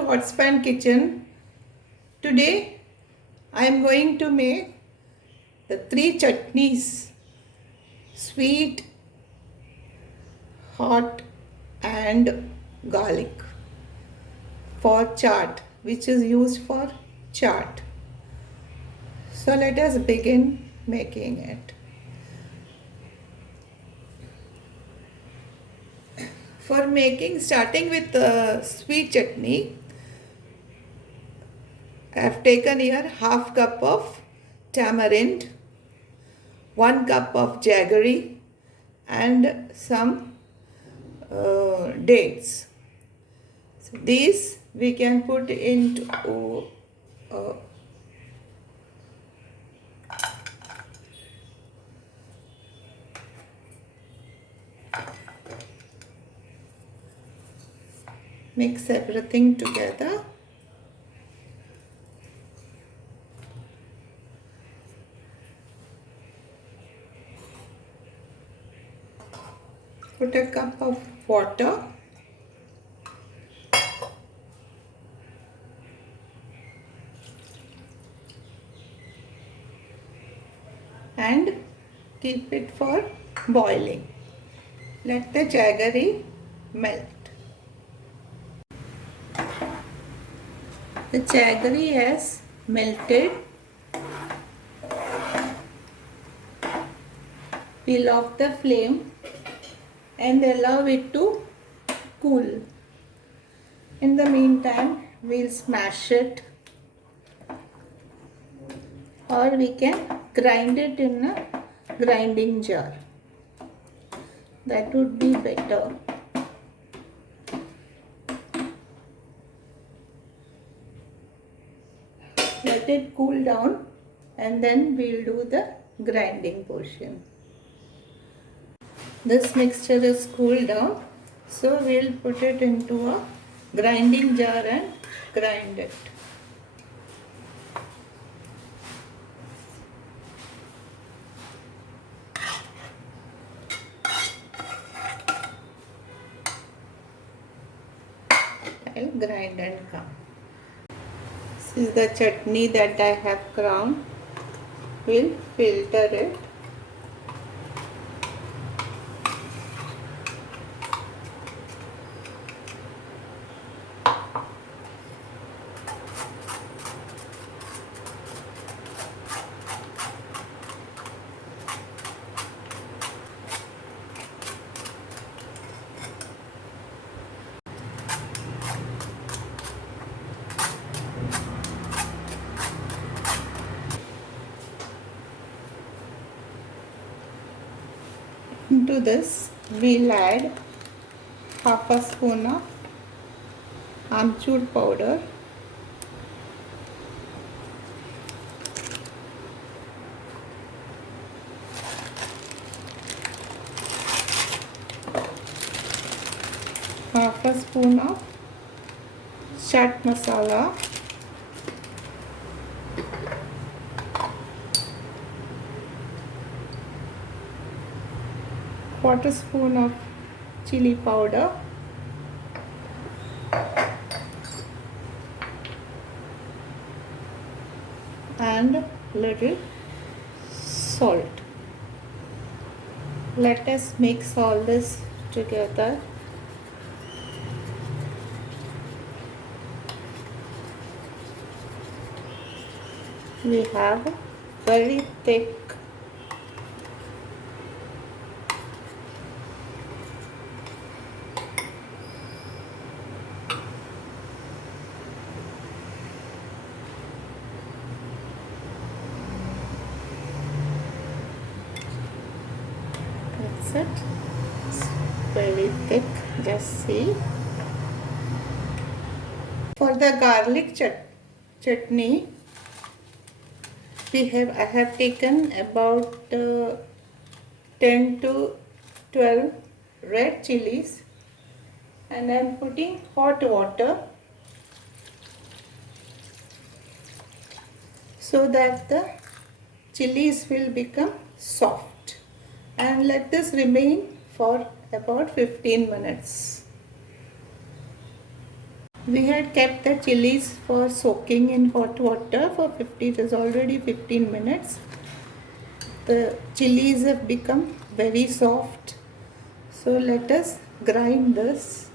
to Hot Kitchen. Today I am going to make the 3 chutneys: sweet, hot and garlic for chaat, which is used for chaat. So let us begin making it. For starting with the sweet chutney, I have taken here half cup of tamarind, 1 cup of jaggery and some dates. So these we can put into mix everything together. Put a cup of water. And keep it for boiling. Let the jaggery melt. The jaggery has melted. Peel off the flame and allow it to cool. In the meantime, we'll smash it, or we can grind it in a grinding jar. That would be better. Let it cool down and then we'll do the grinding portion. This mixture is cooled down, so we'll put it into a grinding jar and grind it. I'll grind and come. This is the chutney that I have ground. We'll filter it. Into this, we'll add half a spoon of amchur powder, half a spoon of chaat masala, quarter spoon of chilli powder, and little salt. Let us mix all this together. We have very thick it. It's very thick, just see. For the garlic chutney, I have taken about 10 to 12 red chillies, and I am putting hot water so that the chillies will become soft. And let this remain for about 15 minutes. We had kept the chilies for soaking in hot water for 50, it is already 15 minutes. The chilies have become very soft. So let us grind this.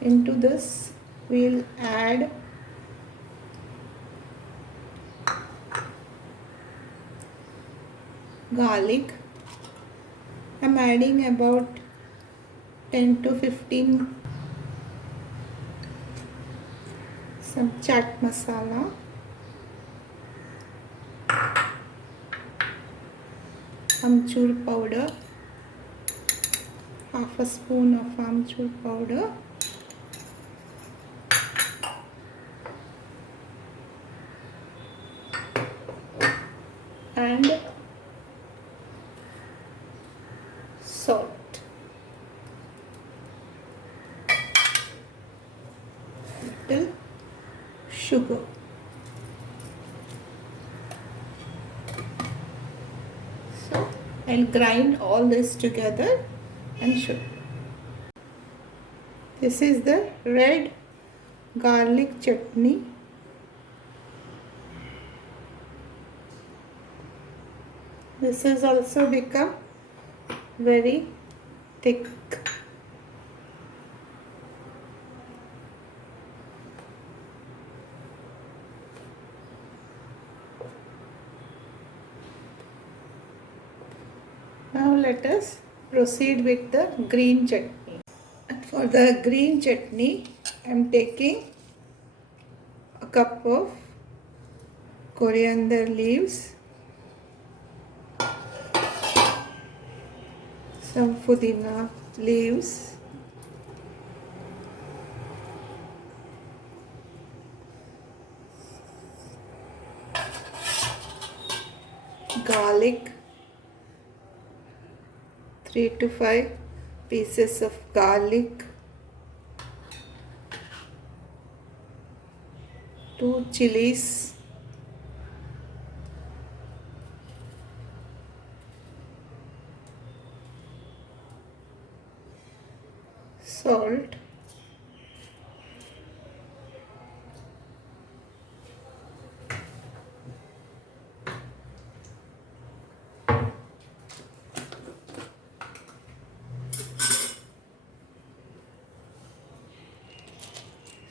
Into this we'll add garlic. I'm adding about 10 to 15. Some chaat masala, amchur powder, half a spoon of amchur powder, and salt, little sugar. So I'll grind all this together and show you. This is the red garlic chutney. This has also become very thick. Now let us proceed with the green chutney. And for the green chutney, I am taking a cup of coriander leaves, some pudina leaves, garlic, 3 to 5 pieces of garlic, 2 chillies, salt,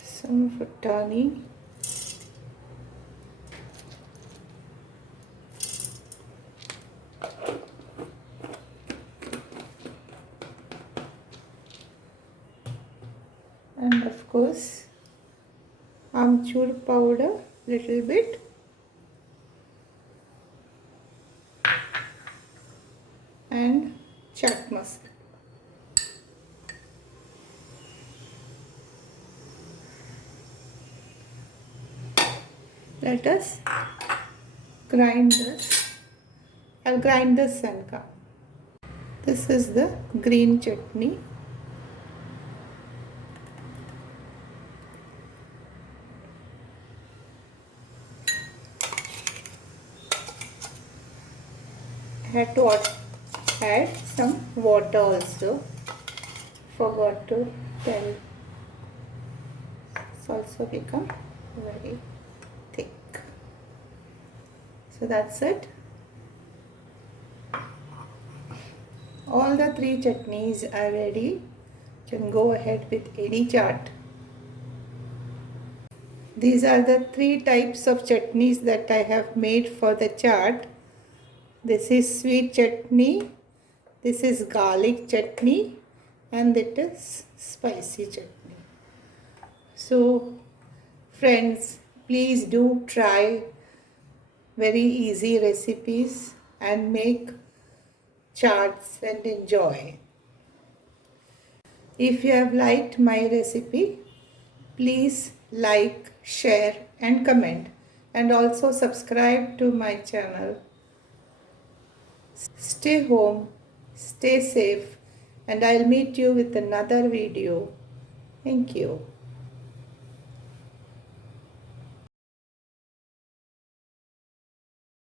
some Chutney, and of course amchur powder little bit, and chaat masala. Let us grind this. I'll grind this and come. This is the green chutney. I had to add some water also. Forgot to tell. It's also become very thick. So that's it. All the 3 chutneys are ready. You can go ahead with any chaat. These are the 3 types of chutneys that I have made for the chaat. This is sweet chutney, this is garlic chutney, and it is spicy chutney. So friends, please do try very easy recipes and make chaats and enjoy. If you have liked my recipe, please like, share and comment, and also subscribe to my channel. Stay home, stay safe, and I'll meet you with another video. Thank you.